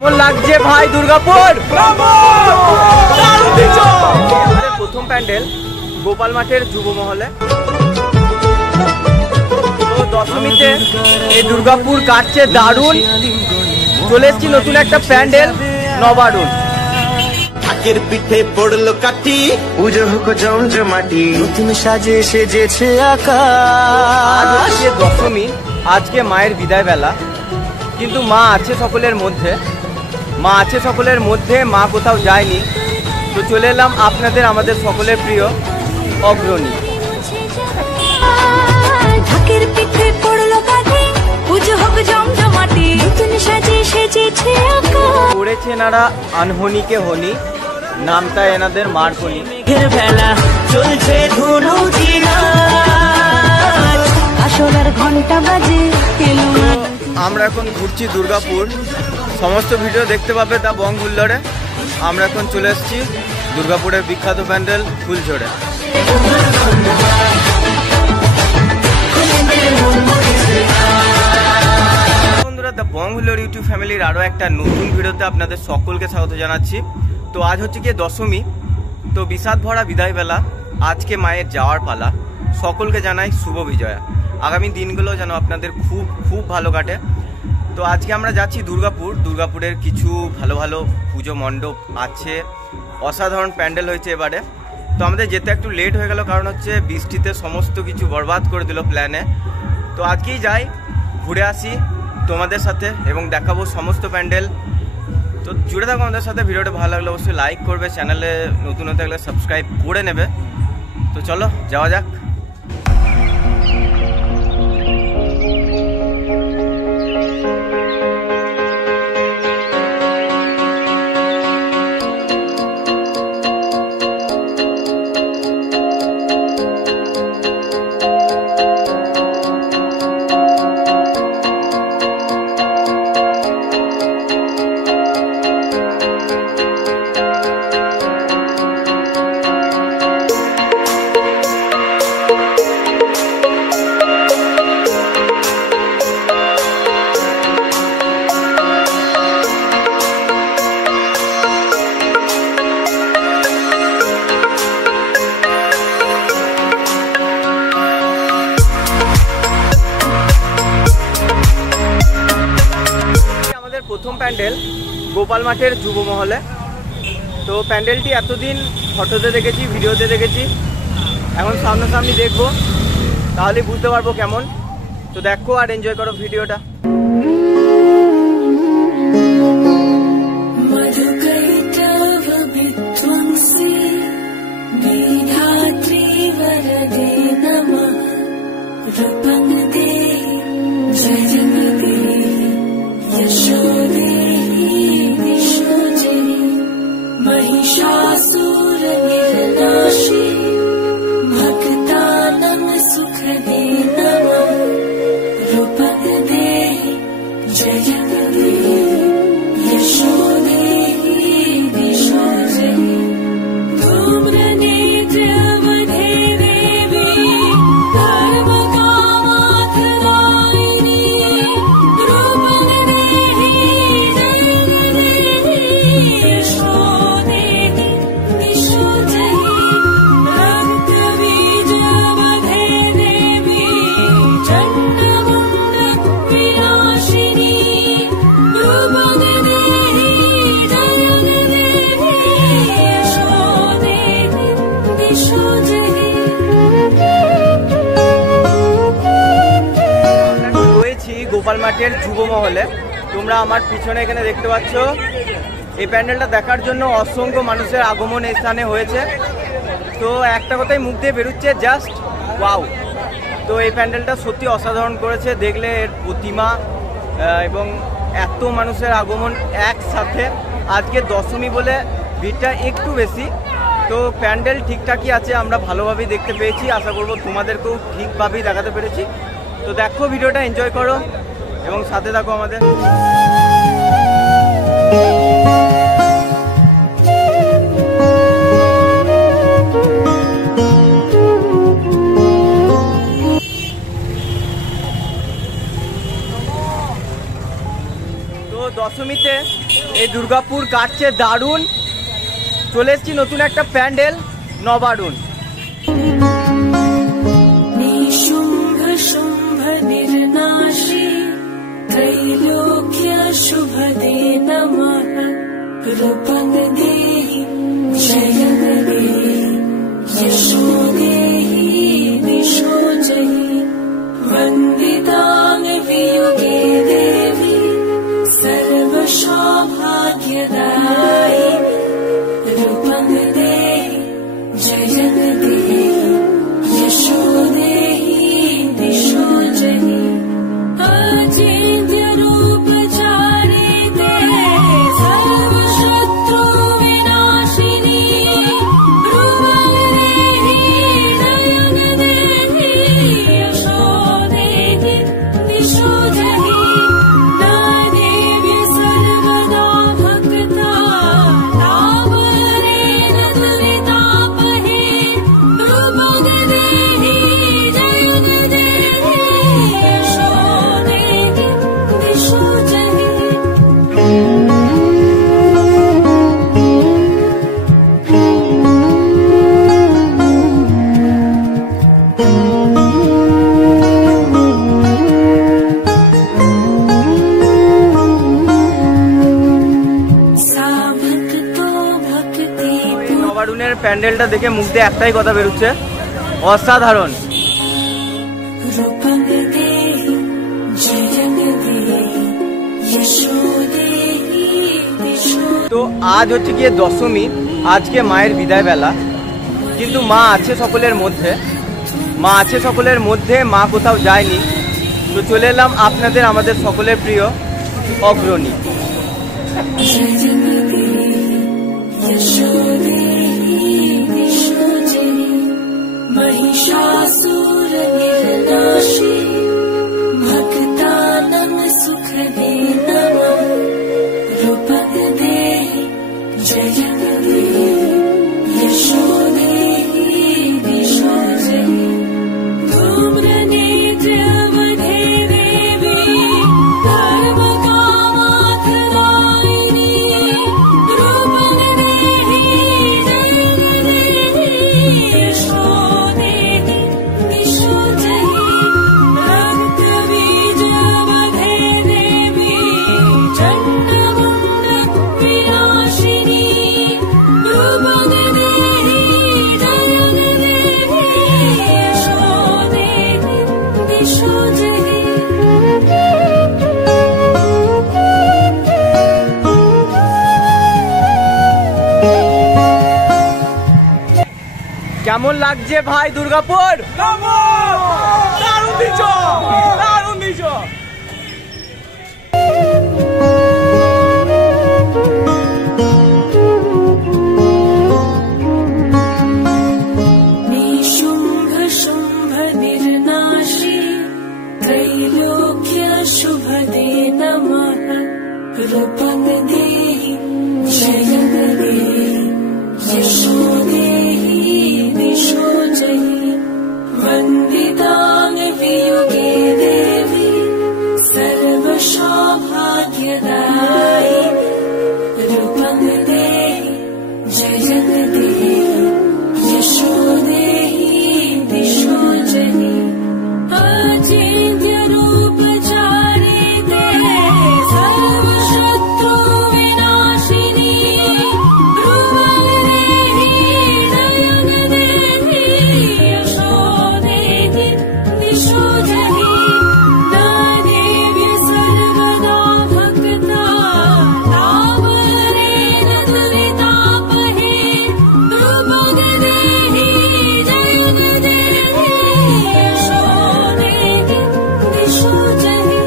লাগছে ভাই দুর্গাপুর প্রথম প্যান্ডেল গোপাল মাঠের যুব মহলে। তো দশমীতে এই দুর্গাপুর কাটছে দারুণ। চলে এসেছি নতুন একটা প্যান্ডেল নবারুণ। ঢাকের পিঠে পড়লো কাঠি, পুজো হোক জমজমাটি, নতুন সাজে সেজেছে আকাশ। দশমী, আজকে মায়ের বিদায় বেলা, কিন্তু মা আছে সকলের মধ্যে। মা কোথাও যায়নি। তো চলে এলাম আপনাদের আমাদের সকলের প্রিয় অগ্রণী। ঢাকের পিঠে পড়লো কাঠি, পুজো হোক জমজমাটি, নতুন সাজে সেজেছে আকাশ। করেছে এনারা আনহনিকে হনি, নামটা এনাদের মারকনি। বেলা চলছে ধুনুচি নাচ, আসরের ঘন্টা বাজে এলো। আমরা এখন ঘুরছি দুর্গাপুর। সমস্ত ভিডিও দেখতে পাবে দা বং হুল্লোড়ে। আমরা এখন চলে এসেছি দুর্গাপুরের বিখ্যাত প্যান্ডেল ফুলঝড়ে। বন্ধুরা, দা বং হুল্লোড় ইউটিউব ফ্যামিলির আরও একটা নতুন ভিডিওতে আপনাদের সকলকে স্বাগত জানাচ্ছি। তো আজ হচ্ছে গিয়ে দশমী। তো বিষাদ ভরা বিদায় বেলা, আজকে মায়ের যাওয়ার পালা। সকলকে জানাই শুভ বিজয়া। আগামী দিনগুলো যেন আপনাদের খুব খুব ভালো কাটে। তো আজকে আমরা যাচ্ছি দুর্গাপুরের কিছু ভালো ভালো পুজো মণ্ডপ আছে। অসাধারণ প্যান্ডেল হয়েছে এবারে। তো আমাদের যেতে একটু লেট হয়ে গেল, কারণ হচ্ছে বৃষ্টিতে সমস্ত কিছু বরবাদ করে দিল প্ল্যানে। তো আজকেই যাই, ঘুরে আসি তোমাদের সাথে এবং দেখাবো সমস্ত প্যান্ডেল। তো জুড়ে থাকো আমাদের সাথে। ভিডিওটা ভালো লাগলে অবশ্যই লাইক করবে, চ্যানেলে নতুন হতে গেলে সাবস্ক্রাইব করে নেবে। তো চলো যাওয়া যাক। প্রথম প্যান্ডেল গোপাল মাঠের যুব মহলে। তো প্যান্ডেলটি এতদিন ফটোতে দেখেছি, ভিডিওতে দেখেছি, এখন সামনাসামনি দেখবো, তাহলেই বুঝতে পারবো কেমন। তো দেখো আর এনজয় করো ভিডিওটা। গোপাল মাঠের যুব মহলে। তোমরা আমার পিছনে এখানে দেখতে পাচ্ছ, এই প্যান্ডেলটা দেখার জন্য অসংখ্য মানুষের আগমন এই স্থানে হয়েছে। তো একটা কথাই মুখ দিয়ে বেরোচ্ছে, জাস্ট ওয়াও। তো এই প্যান্ডেলটা সত্যি অসাধারণ করেছে। দেখলে এর প্রতিমা এবং এত মানুষের আগমন একসাথে। আজকে দশমী বলে ভিড়টা একটু বেশি। তো প্যান্ডেল ঠিকঠাকই আছে, আমরা ভালোভাবেই দেখতে পেয়েছি। আশা করবো তোমাদেরকেও ঠিকভাবেই দেখাতে পেরেছি। তো দেখো ভিডিওটা, এনজয় করো এবং সাথে থাকো আমাদের। দশমীতে এই দুর্গাপুর কাটছে দারুণ। চলে এসেছি নতুন একটা প্যান্ডেল, নবারুণ। নিশুম্ভ শুম্ভ নির্নাশী ত্রৈলোক্য শুভদে নমঃ রূপং দেহি জয়ং দেহি যশো দেহি দিশো জহি वन्दितां वियुगे देवी सर्वसौभाग्यदायिनी रूपं देहि जयं देहि यशो देहि दिशो जहि अचिन्त्य रूपचारिते सर्वशत्रु विनाशिनी रूपं देहि जयं देहि यशो देहि दिशो जहि देवी सर्वदा भक्ता तावरेण दुरितापहे रूपं देहि जयं देहि यशो देहि दिशो जहि सा भक्तो भक्ति নবারুণের প্যান্ডেলটা দেখে মুখে একটাই কথা বেরোচ্ছে, অসাধারণ। रूपं देहि जयं देहि यशो देहि दिशो তো আজ হচ্ছে গিয়ে দশমী, আজকে মায়ের বিদায় বেলা, কিন্তু মা আছে সকলের মধ্যে, মা আছে সকলের মধ্যে, মা কোথাও যায়নি। তো চলে এলাম আপনাদের আমাদের সকলের প্রিয় অগ্রণী। जयं देहि यशो देहि दिशो जहि महिषासुरनिर्नाशी भक्तानां सुखदे नमः रूपं देहि जयं देहि यशो देहि दिशो जहि धूम्रनेत्रवधे देवी सर्वकामार्थदायिनी रूपं देहि जयं देहि यशो देहि दिशो जहि रक्तबीजवधे देवी चण्डमुण्डविनाशिनी रूपं देहि जयं देहि यशो देहि दिशो जहि কেমন লাগছে ভাই দুর্গাপুর? দারুণ দিচ্ছ, দারুণ দিচ্ছ। निशुम्भ शुम्भ निर्नाशी त्रैलोक्य शुभदे नमः रूपं देहि जयं देहि यशो देहि दिशो जहि वन्दितां वियुगे देवी सर्वसौभाग्यदायिनी रूपं देहि जयं देहि यशो देहि दिशो जहि अचिन्त्य रूपचारिते सर्वशत्रु विनाशिनी रूपं देहि जयं देहि यशो देहि दिशो जहि देवी सर्वदा भक्ता तावरेण दुरितापहे रूपं देहि जयं देहि यशो देहि दिशो जहि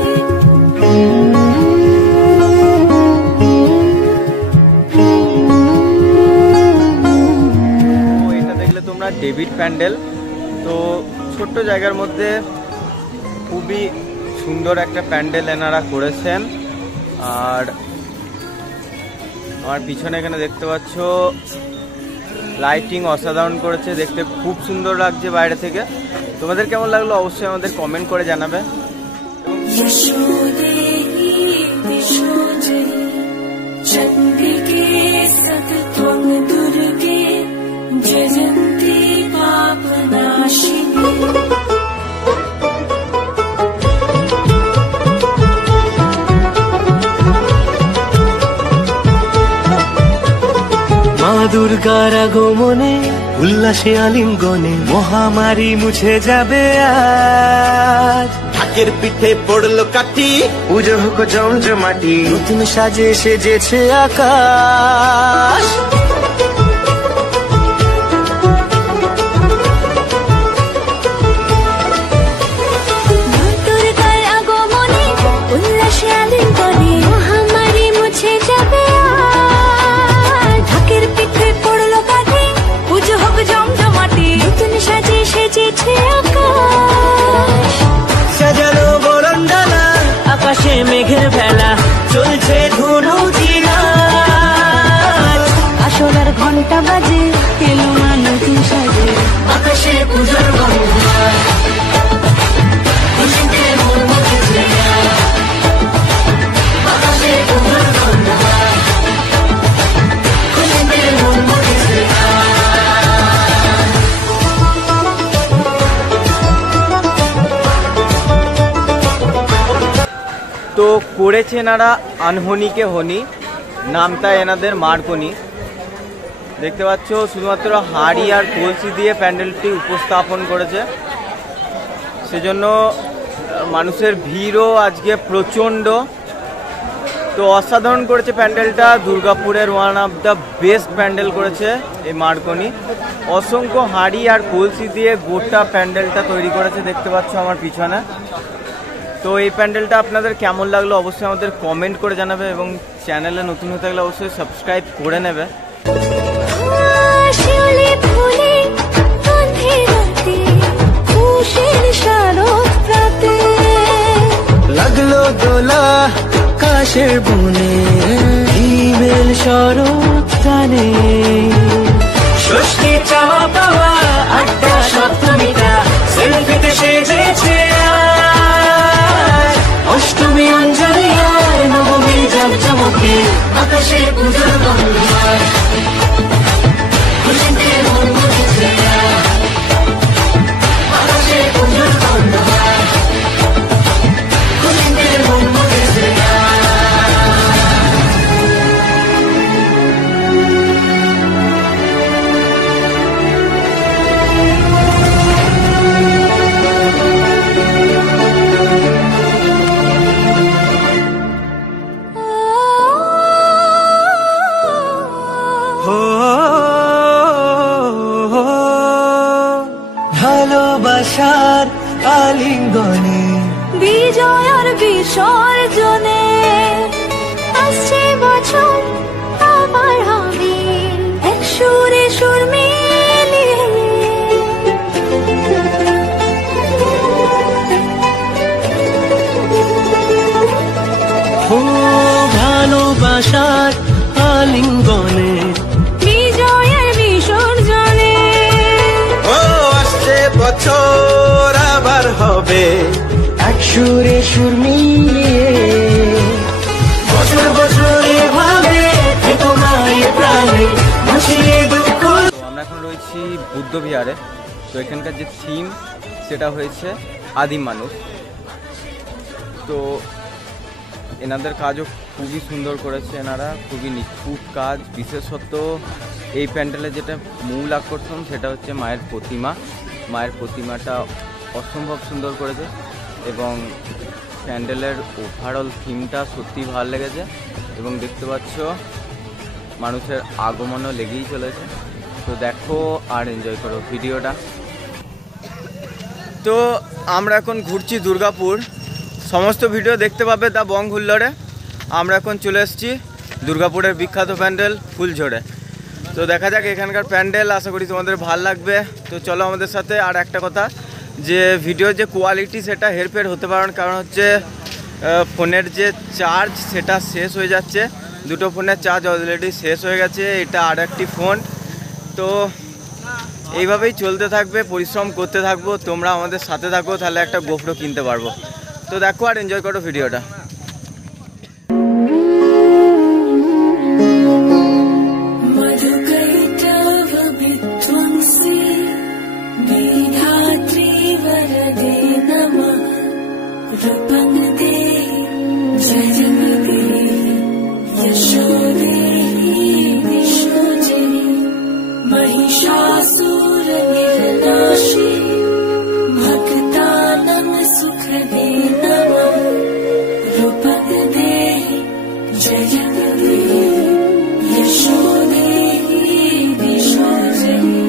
তো এটা দেখলে তোমরা ডেভিড প্যান্ডেল। তো ছোট্ট জায়গার মধ্যে খুবই সুন্দর একটা প্যান্ডেল এনারা করেছেন। আর আমার পিছনে এখানে দেখতে পাচ্ছ লাইটিং অসাধারণ করেছে, দেখতে খুব সুন্দর লাগছে বাইরে থেকে। তোমাদের কেমন লাগলো অবশ্যই আমাদের কমেন্ট করে জানাবে। यशो देहि दिशो जहि चण्डिके सतत्वं दुर्गे जयन्ती पापनाशिनी মা দুর্গার আগমনে উল্লাসে আলিঙ্গনে মহামারী মুছে যাবে আজ। ঢাকের পিঠে পড়লো কাঠি, পুজো হোক জমজমাটি, নতুন সাজে সেজেছে আকাশ। মা দুর্গার আগমনে উল্লাসে আলিঙ্গনে মহামারী মুছে যাবে আজ। ঢাকের পিঠে পড়লো কাঠি, পুজো হোক জমজমাটি, নতুন সাজে সেজেছে আকাশ। সাজানো বরণডালা, আকাশে মেঘের ভেলা, চলছে ধনুচি নাচ। আসলার ঘন্টা বাজে, এলো মা নতুন সাজে, আকাশে পুজোর গন্ধ। খুশিতে মন মজেছে আকাশে পুজোর গন্ধ। খুশিতে মন মজেছে। তো করেছে এনারা আনহনিকে হনি, নামটা এনাদের মার্কনি। দেখতে পাচ্ছ শুধুমাত্র হাঁড়ি আর কলসি দিয়ে প্যান্ডেলটি উপস্থাপন করেছে, সেজন্য মানুষের ভিড়ও আজকে প্রচণ্ড। তো অসাধারণ করেছে প্যান্ডেলটা, দুর্গাপুরের one of the best pandal করেছে এই মার্কনি। অসংখ্য হাঁড়ি আর কলসি দিয়ে গোটা প্যান্ডেলটা তৈরি করেছে, দেখতে পাচ্ছ আমার পিছনে। তো এই প্যান্ডেলটা আপনাদের কেমন লাগলো অবশ্যই আমাদের কমেন্ট করে জানাবে, এবং চ্যানেলে নতুন হয়ে থাকলে অবশ্যই সাবস্ক্রাইব করে নেবে। শিউলি ফুলে গন্ধে রাতে, খুশির শারদ প্রাতে। লাগলো দোলা কাশের বনে, হিমেল শরৎ টানে। ষষ্ঠী চাওয়া পাওয়া আড্ডা সপ্তমীটা, সেলফিতে সেজেছে আজ। অষ্টমী অঞ্জলি আর নবমী জাঁকজমকে, আকাশে পুজোর গন্ধ। খুশিতে মন মজেছে আকাশে পুজোর গন্ধ। খুশিতে মন মজেছে। ভালোবাসার আলিঙ্গনে, বিজয় আর বিসর্জনে আসছে বছর আবার হবে এক সুরে সুর মিলিয়ে। ও ভালোবাসার আলিঙ্গনে, বিজয় আর বিসর্জনে ও আসছে বছর আবার হবে এক সুরে সুর মিলিয়ে। বছর বছর এভাবে থেকো মায়ের প্রাণে, ভাসিয়ে দুঃখ। তো আমরা এখন রয়েছি বুদ্ধ বিহারে। তো এখানকার যে থিম সেটা হয়েছে আদিম মানুষ। তো এনাদের কাজও খুবই সুন্দর করেছে, এনারা খুবই নিখুঁত কাজ। বিশেষত এই প্যান্ডেলের যেটা মূল আকর্ষণ সেটা হচ্ছে মায়ের প্রতিমা। মায়ের প্রতিমাটা অসম্ভব সুন্দর করেছে, এবং প্যান্ডেলের ওভারঅল থিমটা সত্যি ভালো লেগেছে। এবং দেখতে পাচ্ছ মানুষের আগমনও লেগেই চলেছে। তো দেখো আর এনজয় করো ভিডিওটা। তো আমরা এখন ঘুরছি দুর্গাপুর, সমস্ত ভিডিও দেখতে পাবে দ্য বং হুল্লোড়ে। আমরা এখন চলে এসেছি দুর্গাপুরের বিখ্যাত প্যান্ডেল ফুলঝড়ে। তো দেখা যাক এখানকার প্যান্ডেল, আশা করি তোমাদের ভালো লাগবে। তো চলো আমাদের সাথে। আর একটা কথা, যে ভিডিওর যে কোয়ালিটি সেটা হেরফের হতে পারে, কারণ হচ্ছে ফোনের যে চার্জ সেটা শেষ হয়ে যাচ্ছে। দুটো ফোনের চার্জ অলরেডি শেষ হয়ে গেছে, এটা আর একটি ফোন। তো এইভাবেই চলতে থাকবে, পরিশ্রম করতে থাকবো, তোমরা আমাদের সাথে থাকো, তাহলে একটা গোপ্রো কিনতে পারবো। তো দেখো আর এনজয় করো ভিডিওটা। महिषासुरनिर्नाशी भक्तानां सुखदे नमः रूपकदेहि जयकदेहि यशोदेहि दिशो जयि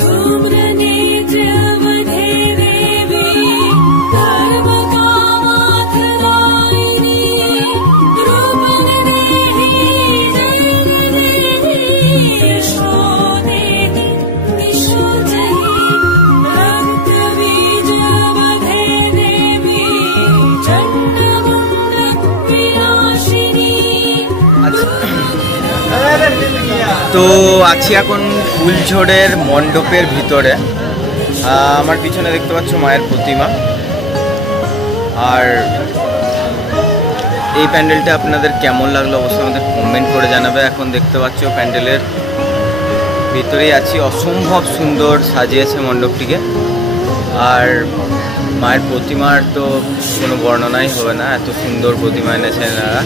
धूम्रनेत्रवधे देवी सर्वकामार्थदायिनी रूपकदेहि जयकदेहि यशोदेहि दिशो जयि रक्तबीजवधे देवी चण्डमुण्डविनाशिनी। তো আছি এখন ফুলঝোড়ের মণ্ডপের ভিতরে। আমার পিছনে দেখতে পাচ্ছ মায়ের প্রতিমা। আর এই প্যান্ডেলটা আপনাদের কেমন লাগলো অবশ্যই আমাদের কমেন্ট করে জানাবে। এখন দেখতে পাচ্ছ প্যান্ডেলের ভিতরেই আছি, অসম্ভব সুন্দর সাজিয়েছে মণ্ডপটিকে। আর মায়ের প্রতিমার তো কোনো বর্ণনাই হবে না, এত সুন্দর প্রতিমা এনেছেন এনারা।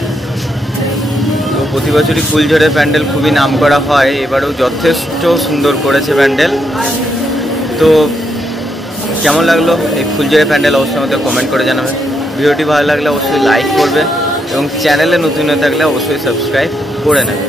তো প্রতি বছরই ফুলঝোড়ের প্যান্ডেল খুবই নাম করা হয়, এবারেও যথেষ্ট সুন্দর করেছে প্যান্ডেল। তো কেমন লাগলো এই ফুলঝোড়ের প্যান্ডেল অবশ্যই আমাদের কমেন্ট করে জানাবে। ভিডিওটি ভালো লাগলে অবশ্যই লাইক করবে এবং চ্যানেলে নতুন হয়ে থাকলে অবশ্যই সাবস্ক্রাইব করে নেবে।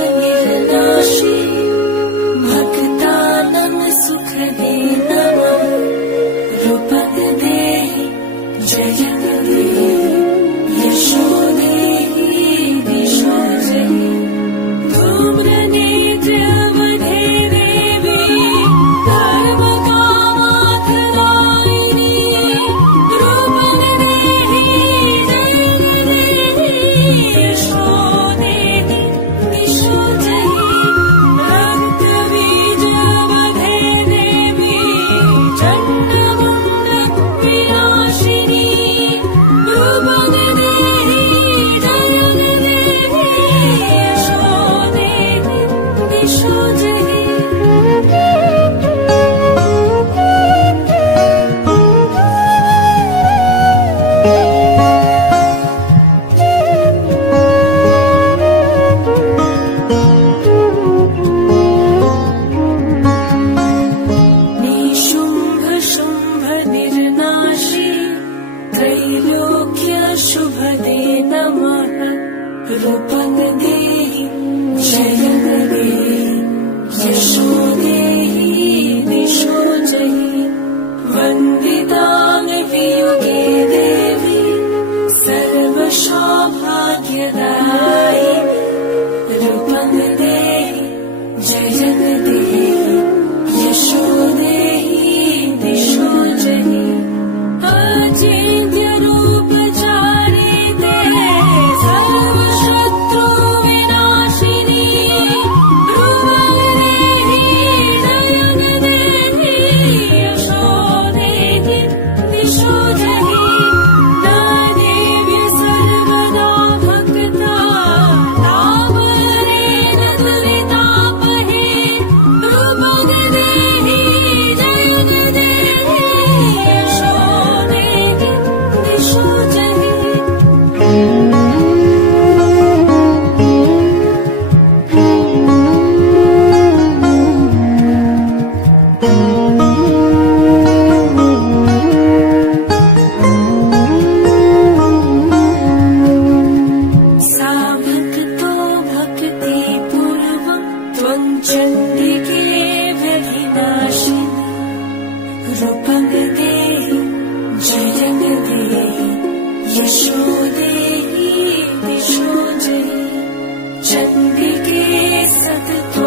महिषासुरनिर्नाशी भक्तानां सुखदे नमः रूपकदेहि जयकदेहि यशोदेहि दिशो जयि धूम्रनेत्रवधे देवी सर्वकामार्थदायिनी रूपकदेहि जयकदेहि यशोदेहि दिशो जयि रक्तबीजवधे देवी चण्डमुण्डविनाशिनी रूपकदेहि जयकदेहि यशोदेहि दिशो जयि। निशुम्भ शुम्भ निर्नाशी त्रैलोक्य शुभदे नमः रूपकदेहि जयकदेहि यशोदेहि दिशो जयि वन्दितां वियुगे देवी सर्वसौभाग्यदायिनी रूपकदेहि जयकदेहि यशोदेहि दिशो जयि अचिन्त्यरूपचारिते रूपंग दे जयंग दे यशो दे विशो जय चंडिके सतत